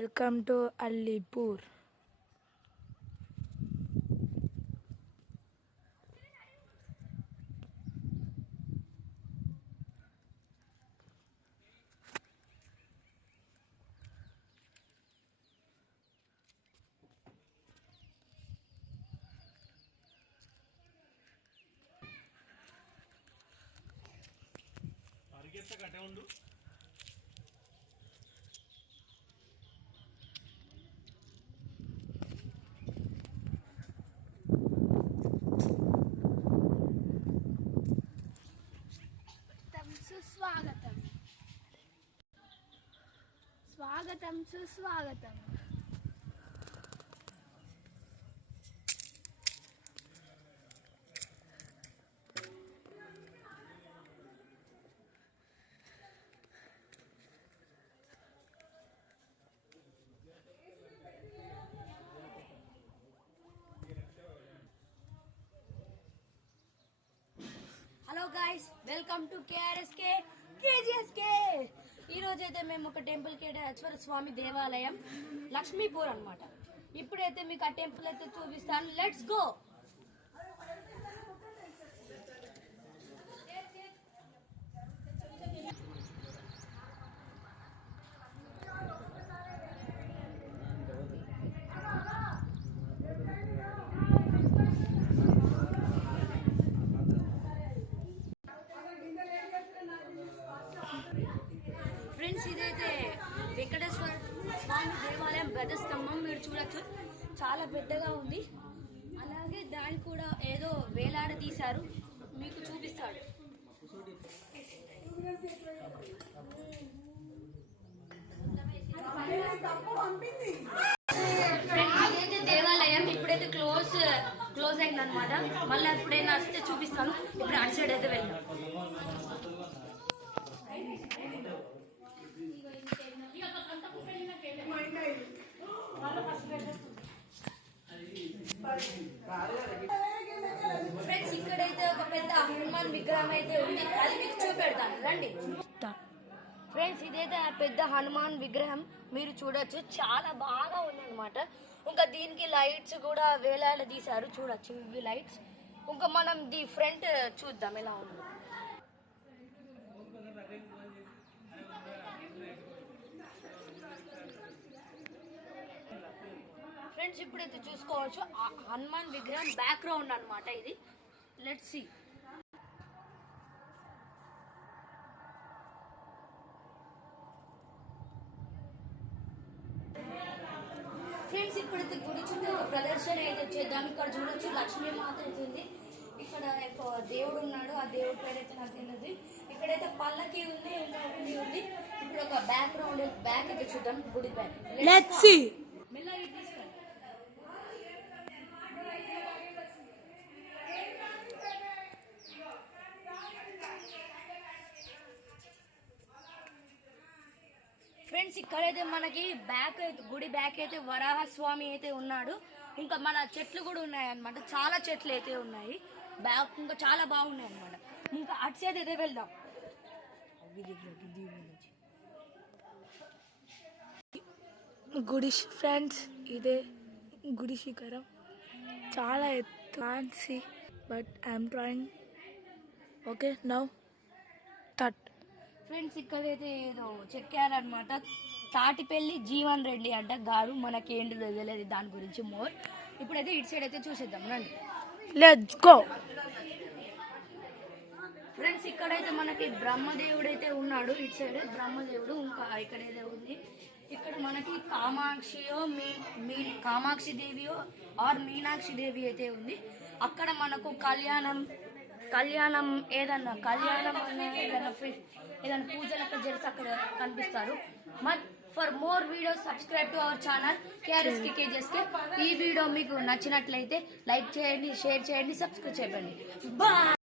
Welcome to Alipur. స్వాగతం. Hello guys, welcome to KGSK. ఈ రోజు అయితే మేము ఒక టెంపుల్ కి స్వామి దేవాలయం లక్ష్మీపూర్ అన్నమాట. ఇప్పుడైతే మీకు ఆ టెంపుల్ అయితే చూపిస్తాను. Let's go. ఫ్రెండ్స్, ఇదైతే వెంకటేశ్వర స్వామి దేవాలయం గజస్తంభం మీరు చూడొచ్చు, చాలా పెద్దగా ఉంది. అలాగే దాన్ని కూడా ఏదో వేలాడ తీశారు, మీకు చూపిస్తాడు. ఇదైతే దేవాలయం ఇప్పుడైతే క్లోజ్ అయింది అనమాట. మళ్ళీ ఎప్పుడైనా వస్తే చూపిస్తాను. ఇప్పుడు అటు సైడ్ అయితే వెళ్దాం. ఫ్రెండ్స్, ఇక్కడైతే ఒక పెద్ద హనుమాన్ విగ్రహం అయితే ఉంది, అది మీకు చూపెడతాను రండి. ఫ్రెండ్స్, ఇదైతే ఆ పెద్ద హనుమాన్ విగ్రహం మీరు చూడొచ్చు, చాలా బాగా ఉందన్నమాట. ఇంకా దీనికి లైట్స్ కూడా వేలాడ తీశారు, చూడొచ్చు ఇవి లైట్స్. ఇంకా మనం ది ఫ్రంట్ చూద్దాం ఎలా ఉంది. ఫ్రెండ్స్, ఇప్పుడైతే చూసుకోవచ్చు హనుమాన్ విగ్రహం బ్యాక్గ్రౌండ్ అన్నమాట ఇది. Let's see. ఫ్రెండ్స్, ఇప్పుడైతే గుడి చుట్టూ ఒక ప్రదర్శన అయితే చేద్దాం. ఇక్కడ చూడొచ్చు లక్ష్మీమాత అయితే ఉంది. ఇక్కడ దేవుడు ఉన్నాడు, ఆ దేవుడి పేరు అయితే నాకు తెలియదు. ఇక్కడైతే పల్లకి ఉంది, ఇంకా ఉంది. ఇప్పుడు ఒక బ్యాక్గ్రౌండ్ బ్యాక్ అయితే చూద్దాం, గుడి బ్యాక్. Let's see. ఫ్రెండ్స్, ఇక్కడైతే మనకి గుడి బ్యాక్ అయితే వరాహ స్వామి అయితే ఉన్నాడు. ఇంకా మన చెట్లు కూడా ఉన్నాయి అన్నమాట, చాలా చెట్లు అయితే ఉన్నాయి బ్యాక్. ఇంకా చాలా బాగున్నాయి అన్నమాట. ఇంకా అటు సైడ్ అయితే వెళ్దాం. గుడి ఫ్రెండ్స్, ఇదే గుడి శిఖరం, చాలా ఎత్తు. But I'm trying. Okay, now start. Friends, ఇక్కడైతే ఏదో చెక్కారనమాట. తాటిపల్లి జీవన్ రెడ్డి అంట గారు, మనకి ఏంటి తెలియలేదు దాని గురించి మోర్. ఇప్పుడైతే ఇటు సైడ్ అయితే చూసేద్దాం రండి. Let's go. ఫ్రెండ్స్, ఇక్కడైతే మనకి బ్రహ్మదేవుడు అయితే ఉన్నాడు. ఇటు సైడ్ బ్రహ్మదేవుడు. ఇంకా ఇక్కడైతే ఉంది. ఇక్కడ మనకి కామాక్షి దేవియో ఆర్ మీనాక్షి దేవి అయితే ఉంది. అక్కడ మనకు కళ్యాణం ఏదైనా పూజలు అక్కడ జరిగితే అక్కడ కనిపిస్తారు. For more videos subscribe to our channel KGSK. ఈ వీడియో మీకు నచ్చినట్లయితే లైక్ చేయండి, షేర్ చేయండి, సబ్స్క్రైబ్ చేయండి. బాయ్.